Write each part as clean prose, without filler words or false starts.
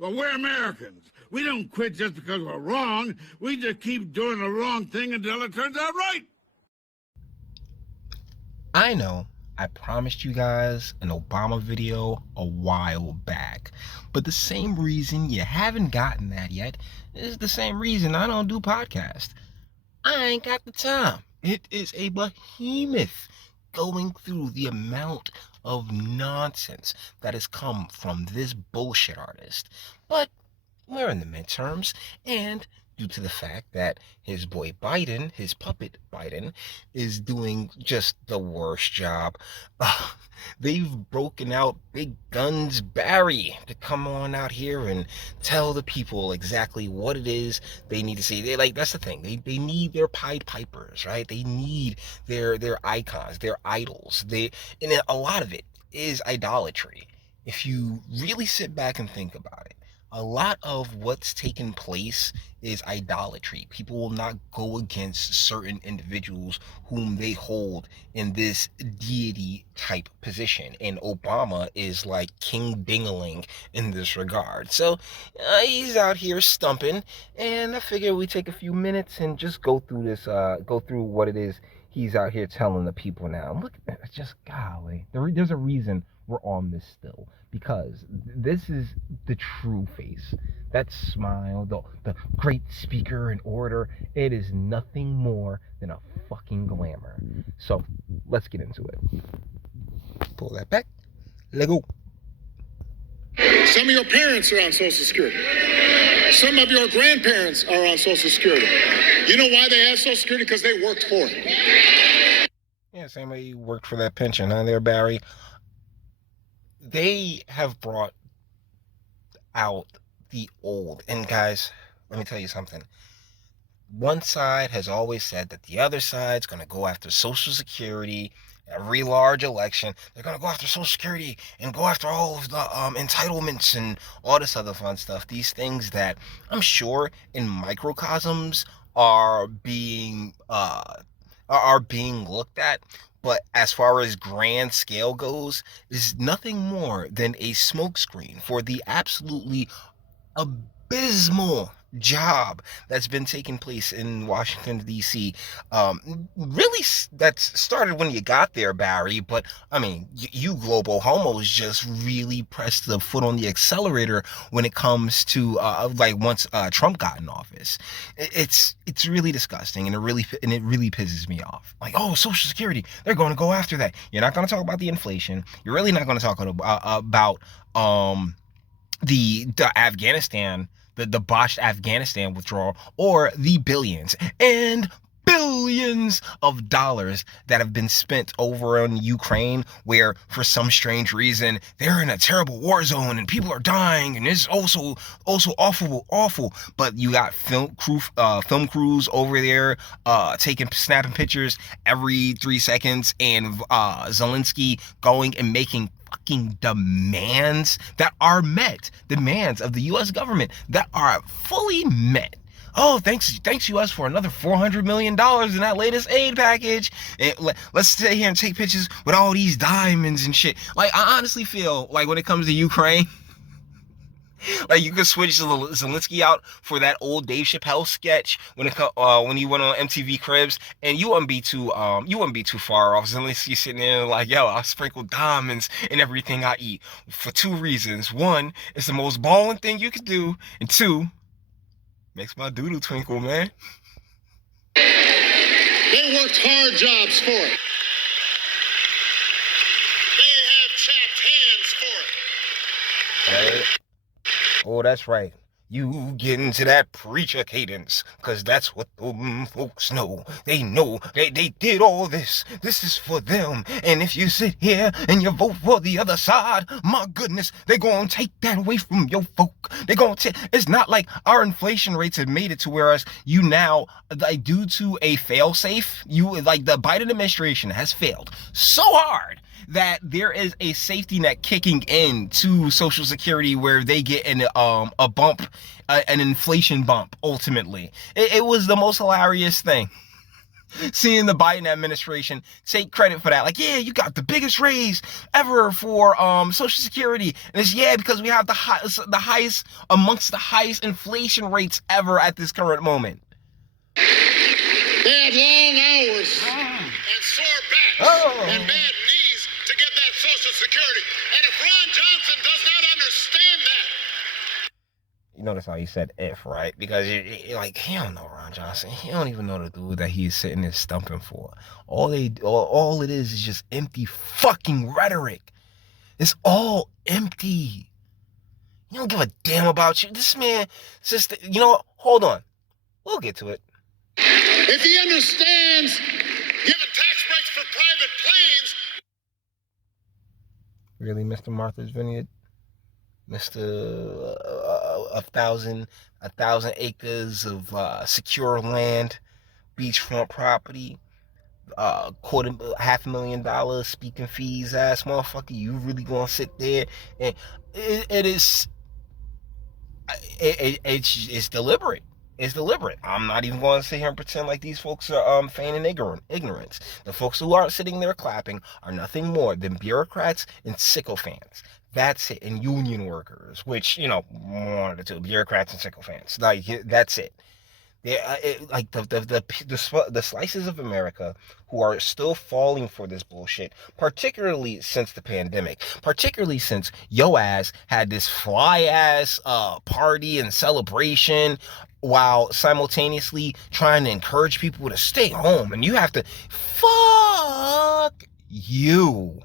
Well, we're Americans. We don't quit just because we're wrong. We just keep doing the wrong thing until it turns out right. I know I promised you guys an Obama video a while back, but the same reason you haven't gotten that yet is the same reason I don't do podcasts. I ain't got the time. It is a behemoth going through the amount of nonsense that has come from this bullshit artist. But we're in the midterms, and due to the fact that his boy Biden, his puppet Biden, is doing just the worst job, they've broken out Big Guns Barry to come on out here and tell the people exactly what it is they need to see. That's the thing. They need their Pied Pipers, right? They need their icons, their idols. And a lot of it is idolatry. If you really sit back and think about it, a lot of what's taken place is idolatry. People will not go against certain individuals whom they hold in this deity type position. And Obama is like King Dingaling in this regard. So he's out here stumping, and I figure we take a few minutes and just go through what it is he's out here telling the people now. Look at that, just golly. There's a reason we're on this still, because this is the true face. That smile, the great speaker and orator, it is nothing more than a fucking glamour. So let's get into it. Pull that back. Let go. Some of your parents are on Social Security. Some of your grandparents are on Social Security. You know why they have Social Security? Because they worked for it. Yeah, same way you worked for that pension, huh, there, Barry? They have brought out the old. And guys, let me tell you something. One side has always said that the other side's going to go after Social Security. Every large election, they're going to go after Social Security and go after all of the entitlements and all this other fun stuff. These things that I'm sure in microcosms are being looked at. But as far as grand scale goes, is nothing more than a smokescreen for the absolutely abysmal job that's been taking place in Washington, D.C. Really, that's started when you got there, Barry. But, I mean, you global homos just really pressed the foot on the accelerator when it comes to, once Trump got in office. It's really disgusting, and it really pisses me off. Like, oh, Social Security, they're going to go after that. You're not going to talk about the inflation. You're really not going to talk about the Afghanistan, the botched Afghanistan withdrawal, or the billions and billions of dollars that have been spent over in Ukraine, where for some strange reason they're in a terrible war zone and people are dying, and it's also awful. But you got film crews over there snapping pictures every 3 seconds, and Zelensky going and making fucking demands that are met, demands of the U.S. government that are fully met. Oh, thanks U.S. for another $400 million in that latest aid package. And let's stay here and take pictures with all these diamonds and shit. Like, I honestly feel like when it comes to Ukraine, like, you could switch Zelensky out for that old Dave Chappelle sketch when he went on MTV Cribs, and you wouldn't be too far off. Zelensky sitting there like, yo, I sprinkle diamonds in everything I eat for 2 reasons. 1, it's the most balling thing you could do, and 2, makes my doodle twinkle, man. They worked hard jobs for it. They have chapped hands for it. Oh, that's right. You get into that preacher cadence, cause that's what them folks know. They know they did all this. This is for them. And if you sit here and you vote for the other side, my goodness, they gonna take that away from your folk. They gonna it's not like our inflation rates have made it to where you now, like, due to a fail-safe, the Biden administration has failed so hard that there is a safety net kicking in to Social Security where they get a bump, an inflation bump, ultimately. It was the most hilarious thing. seeing the Biden administration take credit for that. Like, yeah, you got the biggest raise ever for Social Security. And it's, yeah, because we have the highest, amongst the highest inflation rates ever at this current moment. They had long hours and sore backs and bad knees to get that Social Security. And if Ron Johnson does not understand that. You notice how he said if, right? Because you're like, he don't know Ron Johnson. He don't even know the dude that he's sitting there stumping for. All it is just empty fucking rhetoric. It's all empty. You don't give a damn about you. This man, sister, you know what? Hold on. We'll get to it. If he understands giving tax breaks for private planes. Really, Mr. Martha's Vineyard? Mr. A thousand acres of secure land, beachfront property, $250,000 speaking fees ass motherfucker. You really gonna sit there and it's deliberate. It's deliberate. I'm not even going to sit here and pretend like these folks are feigning ignorance. The folks who aren't sitting there clapping are nothing more than bureaucrats and sycophants. That's it. And union workers, which, you know, one of the two, bureaucrats and sycophants. Like, that's it. Like the slices of America who are still falling for this bullshit, particularly since the pandemic, particularly since yo ass had this fly ass party and celebration while simultaneously trying to encourage people to stay home, and you have to fuck you.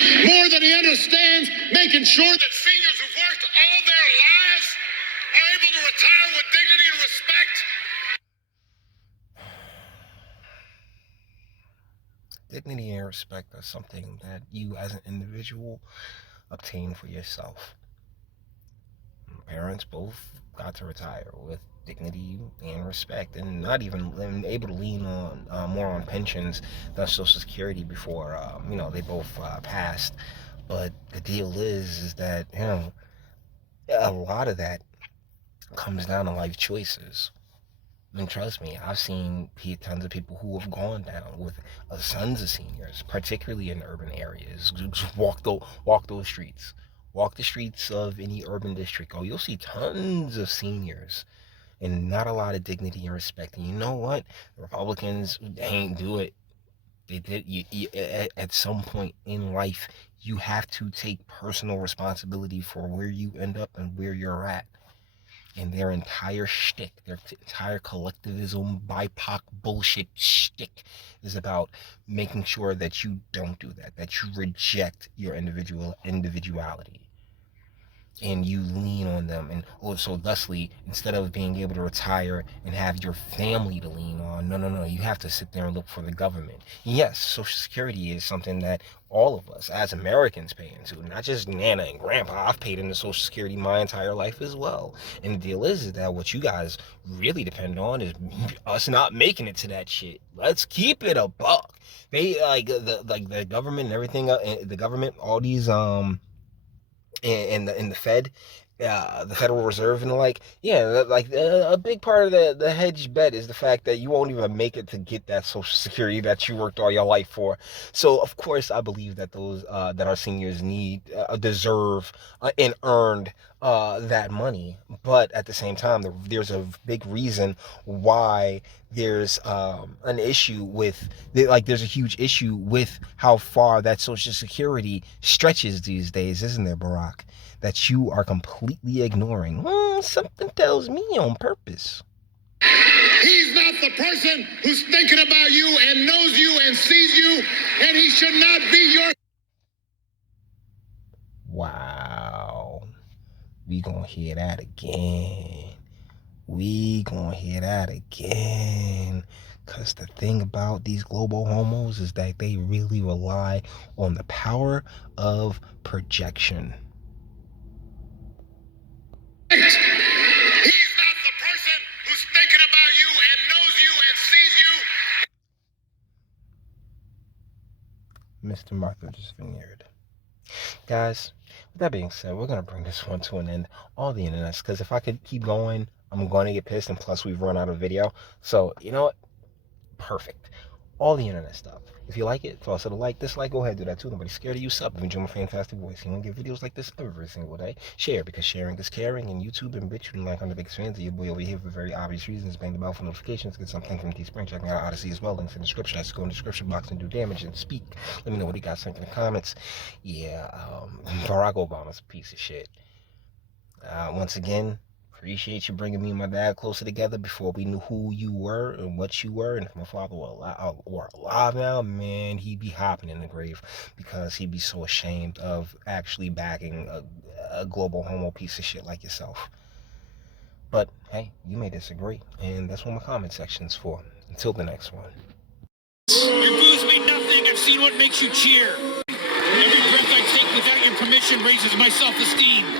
More than he understands making sure that seniors who've worked all their lives are able to retire with dignity and respect. Dignity and respect are something that you as an individual obtain for yourself. Parents both got to retire with dignity and respect, and not even able to lean on more on pensions than Social Security before they both passed. But the deal is that, you know, a lot of that comes down to life choices. And trust me, I've seen tons of people who have gone down with sons of seniors, particularly in urban areas. Just walk those streets. Walk the streets of any urban district. Oh, you'll see tons of seniors and not a lot of dignity and respect. And you know what? The Republicans, they ain't do it. They did. At some point in life, you have to take personal responsibility for where you end up and where you're at. And their entire shtick, their entire collectivism, BIPOC bullshit shtick is about making sure that you don't do that you reject your individuality. And you lean on them, and also thusly, instead of being able to retire and have your family to lean on, no, you have to sit there and look for the government. Yes, Social Security is something that all of us as Americans pay into, not just Nana and Grandpa. I've paid into Social Security my entire life as well. And the deal is that what you guys really depend on is us not making it to that shit. Let's keep it a buck. They the government and everything, the government, all these in the Fed, the Federal Reserve and the like, a big part of the hedge bet is the fact that you won't even make it to get that Social Security that you worked all your life for. So of course I believe that those that our seniors deserve and earned that money. But at the same time, there's a big reason why there's an issue with there's a huge issue with how far that Social Security stretches these days, isn't there, Barack? That you are completely ignoring. Something tells me on purpose. He's not the person who's thinking about you and knows you and sees you, and he should not be your... Wow. We gonna hear that again. Because the thing about these global homos is that they really rely on the power of projection. He's not the person who's thinking about you and knows you and sees you. Mr. Martha's Vineyard. Guys, with that being said, we're going to bring this one to an end. All the internets, because if I could keep going, I'm going to get pissed, and plus we've run out of video. So, you know what? perfect. All the internet stuff. If you like it, toss it a like, dislike, go ahead, do that too. Nobody's scared of you. Sub if you enjoy my fantastic voice. You want to get videos like this every single day. Share, because sharing is caring, and YouTube and BitChute and like, I'm the biggest fans of your boy over here for very obvious reasons. Bang the bell for notifications, get something from Teespring. Check me out Odyssey as well. Links in the description. Let's go in the description box and do damage and speak. Let me know what you guys think in the comments. Yeah, Barack Obama's a piece of shit. Once again, appreciate you bringing me and my dad closer together before we knew who you were and what you were. And if my father were alive now, man, he'd be hopping in the grave, because he'd be so ashamed of actually backing a global homo piece of shit like yourself. But hey, you may disagree, and that's what my comment section's for. Until the next one. Your booze mean nothing. I've seen what makes you cheer. Every breath I take without your permission raises my self-esteem.